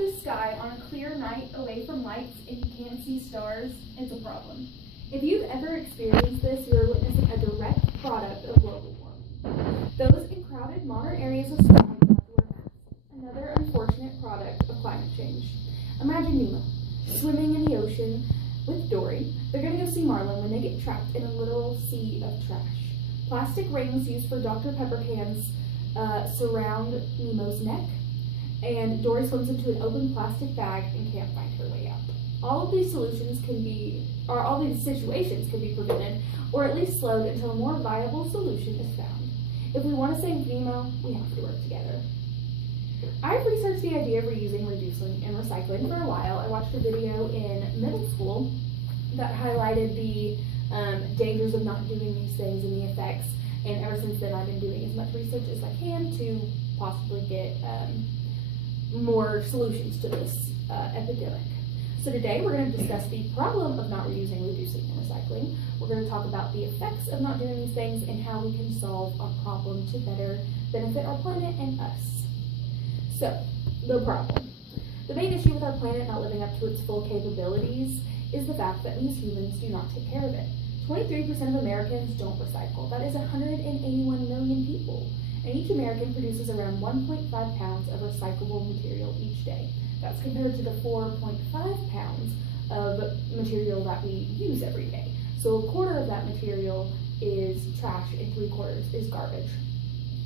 the sky on a clear night away from lights and you can't see stars, it's a problem. If you've ever experienced this, you're witnessing a direct product of global warming. Those in crowded modern areas of sky have to wear masks. Another unfortunate product of climate change. Imagine Nemo swimming in the ocean with Dory. They're going to go see Marlin when they get trapped in a literal sea of trash. Plastic rings used for Dr. Pepper cans surround Nemo's neck, and Dory swims into an open plastic bag and can't find her way out. All of these situations can be prevented, or at least slowed until a more viable solution is found. If we want to save Nemo, we have to work together. I've researched the idea of reusing, reducing, and recycling for a while. I watched a video in middle school that highlighted the dangers of not doing these things and the effects, and ever since then I've been doing as much research as I can to possibly get more solutions to this epidemic. So today we're going to discuss the problem of not reusing, reducing, and recycling. We're going to talk about the effects of not doing these things and how we can solve our problem to better benefit our planet and us. So, the problem. The main issue with our planet not living up to its full capabilities is the fact that we as humans do not take care of it. 23% of Americans don't recycle. That is 181 million people. And each American produces around 1.5 pounds of recyclable material each day. That's compared to the 4.5 pounds of material that we use every day. So a quarter of that material is trash and 3/4 is garbage.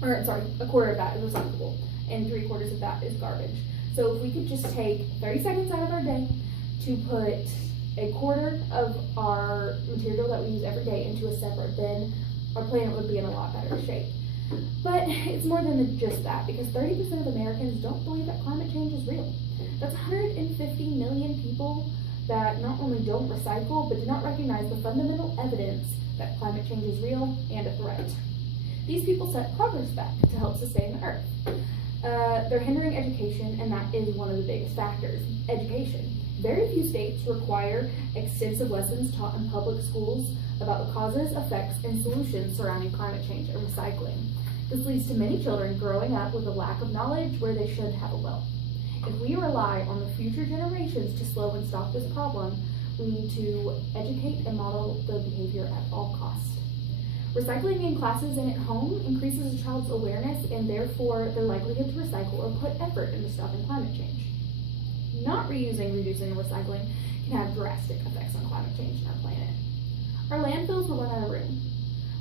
A quarter of that is recyclable and 3/4 of that is garbage. So if we could just take 30 seconds out of our day to put a quarter of our material that we use every day into a separate bin, our planet would be in a lot better shape. But it's more than just that, because 30% of Americans don't believe that climate change is real. That's 150 million people that not only don't recycle, but do not recognize the fundamental evidence that climate change is real and a threat. These people set progress back to help sustain the Earth. They're hindering education, and that is one of the biggest factors. Education. Very few states require extensive lessons taught in public schools about the causes, effects, and solutions surrounding climate change and recycling. This leads to many children growing up with a lack of knowledge where they should have a wealth. If we rely on the future generations to slow and stop this problem, we need to educate and model the behavior at all costs. Recycling in classes and at home increases a child's awareness and therefore their likelihood to recycle or put effort into stopping climate change. Not reusing, reducing, and recycling can have drastic effects on climate change and our planet. Our landfills will run out of room.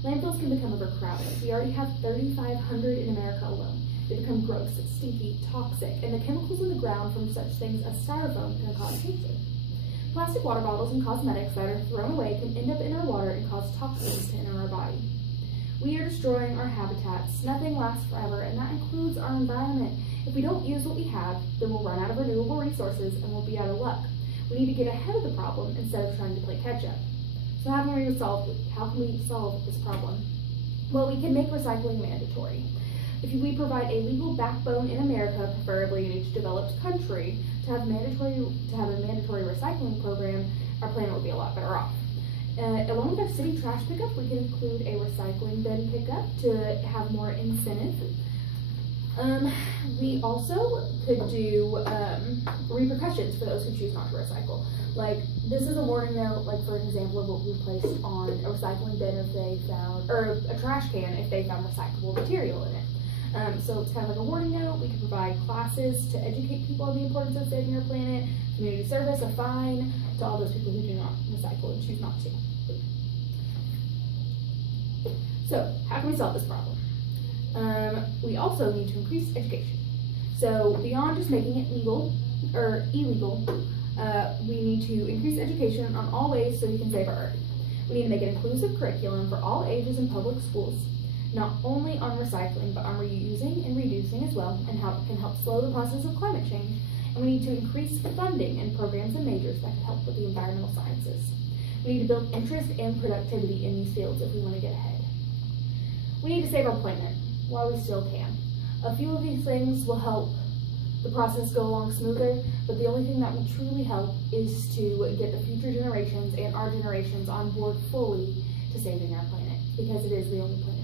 Landfills can become overcrowded. We already have 3,500 in America alone. They become gross, stinky, toxic, and the chemicals in the ground from such things as styrofoam can cause cancer. Plastic water bottles and cosmetics that are thrown away can end up in our water and cause toxins to enter our body. We are destroying our habitats. Nothing lasts forever, and that includes our environment. If we don't use what we have, then we'll run out of renewable resources and we'll be out of luck. We need to get ahead of the problem instead of trying to play catch up. So how can we solve this problem? Well, we can make recycling mandatory. If we provide a legal backbone in America, preferably in each developed country, to have a mandatory recycling program, our planet would be a lot better off. Along with our city trash pickup, we can include a recycling bin pickup to have more incentive. We also could do repercussions for those who choose not to recycle. Like, this is a warning note, like for an example of what we placed on a recycling bin if they found, or a trash can if they found recyclable material in it. So it's kind of like a warning note. We can provide classes to educate people on the importance of saving our planet, community service, a fine to all those people who do not recycle and choose not to. So how can we solve this problem? We also need to increase education. So beyond just making it legal or illegal, we need to increase education on all ways so we can save our Earth. We need to make an inclusive curriculum for all ages in public schools, not only on recycling, but on reusing and reducing as well, and how it can help slow the process of climate change. And we need to increase funding in programs and majors that can help with the environmental sciences. We need to build interest and productivity in these fields if we want to get ahead. We need to save our planet while we still can. A few of these things will help the process go along smoother, but the only thing that will truly help is to get the future generations and our generations on board fully to saving our planet, because it is the only planet